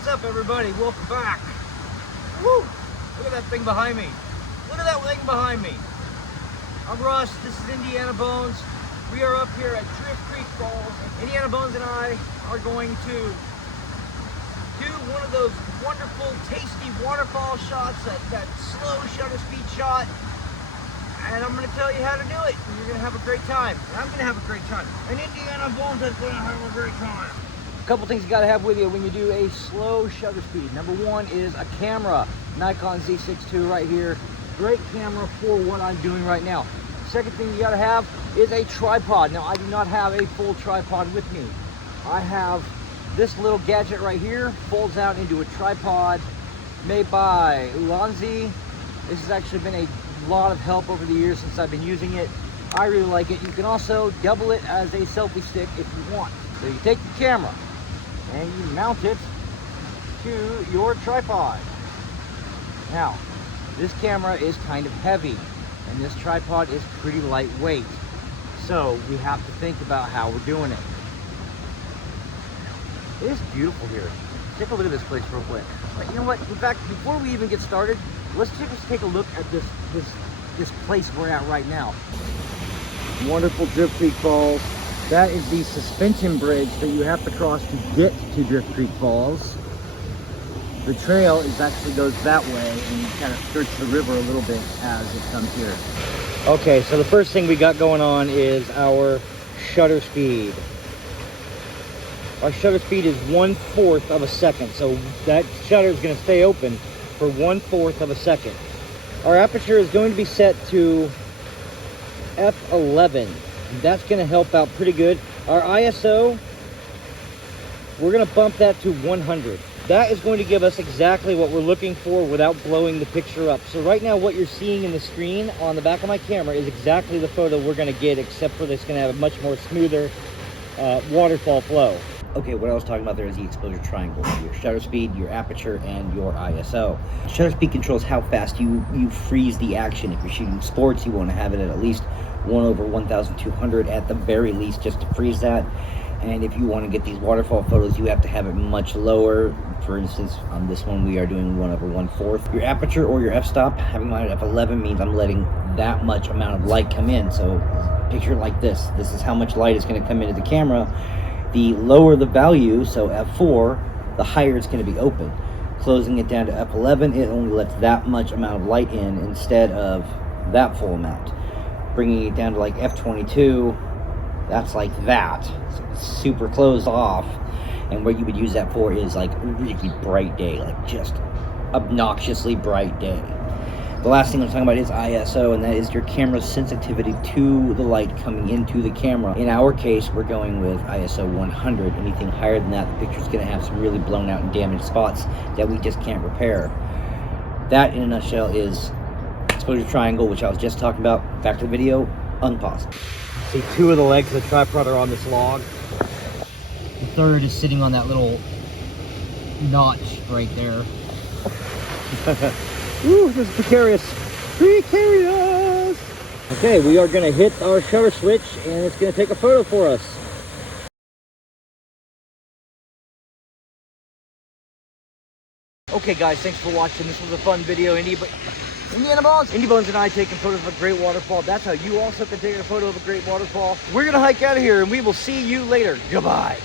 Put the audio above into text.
What's up, everybody? Welcome back. Woo! Look at that thing behind me. Look at that thing behind me. I'm Russ. This is Indiana Bones. We are up here at Drift Creek Falls. Indiana Bones and I are going to do one of those wonderful, tasty waterfall shots, that slow shutter speed shot. And I'm going to tell you how to do it. And you're going to have a great time. And I'm going to have a great time. And Indiana Bones is going to have a great time. A couple things you got to have with you when you do a slow shutter speed. Number one is a camera. Nikon Z6 II right here. Great camera for what I'm doing right now. Second thing you got to have is a tripod. Now, I do not have a full tripod with me. I have this little gadget right here. Folds out into a tripod made by Ulanzi. This has actually been a lot of help over the years since I've been using it. I really like it. You can also double it as a selfie stick if you want. So you take the camera and you mount it to your tripod. Now, this camera is kind of heavy and this tripod is pretty lightweight. So we have to think about how we're doing it. It is beautiful here. Take a look at this place real quick. But you know what? In fact, before we even get started, let's just take a look at this place we're at right now. Wonderful Drift Creek Falls. That is the suspension bridge that you have to cross to get to Drift Creek Falls. The trail actually goes that way, and you kind of skirts the river a little bit as it comes here. Okay, so the first thing we got going on is our shutter speed. Our shutter speed is 1/4 of a second, so that shutter is going to stay open for 1/4 of a second. Our aperture is going to be set to f11. That's going to help out pretty good. Our ISO, we're going to bump that to 100. That is going to give us exactly what we're looking for without blowing the picture up. So right now what you're seeing in the screen on the back of my camera is exactly the photo we're going to get, except for this going to have a much more smoother waterfall flow. Okay, what I was talking about there is the exposure triangle. Your shutter speed, your aperture, and your ISO. Shutter speed controls how fast you freeze the action. If you're shooting sports, you want to have it at least 1/1200 at the very least, just to freeze that. And if you want to get these waterfall photos, you have to have it much lower. For instance, on this one, we are doing 1/1/4. Your aperture or your f-stop, having mine at f11 means I'm letting that much amount of light come in. So picture it like this. This is how much light is going to come into the camera. The lower the value, so f4, the higher it's going to be open. Closing it down to f11, it only lets that much amount of light in instead of that full amount. Bringing it down to like f22, that's like that. So it's super closed off. And what you would use that for is like really bright day, like just obnoxiously bright day. The last thing I'm talking about is ISO, and that is your camera's sensitivity to the light coming into the camera. In our case, we're going with ISO 100. Anything higher than that, the picture's going to have some really blown out and damaged spots that we just can't repair. That, in a nutshell, is exposure triangle, which I was just talking about. Back to the video, unpause. See, 2 of the legs of the tripod are on this log. The third is sitting on that little notch right there. Ooh, this is precarious. Precarious! Okay, we are going to hit our shutter switch, and it's going to take a photo for us. Okay, guys, thanks for watching. This was a fun video. Indiana Bones and I taking photos of a great waterfall. That's how you also can take a photo of a great waterfall. We're going to hike out of here, and we will see you later. Goodbye.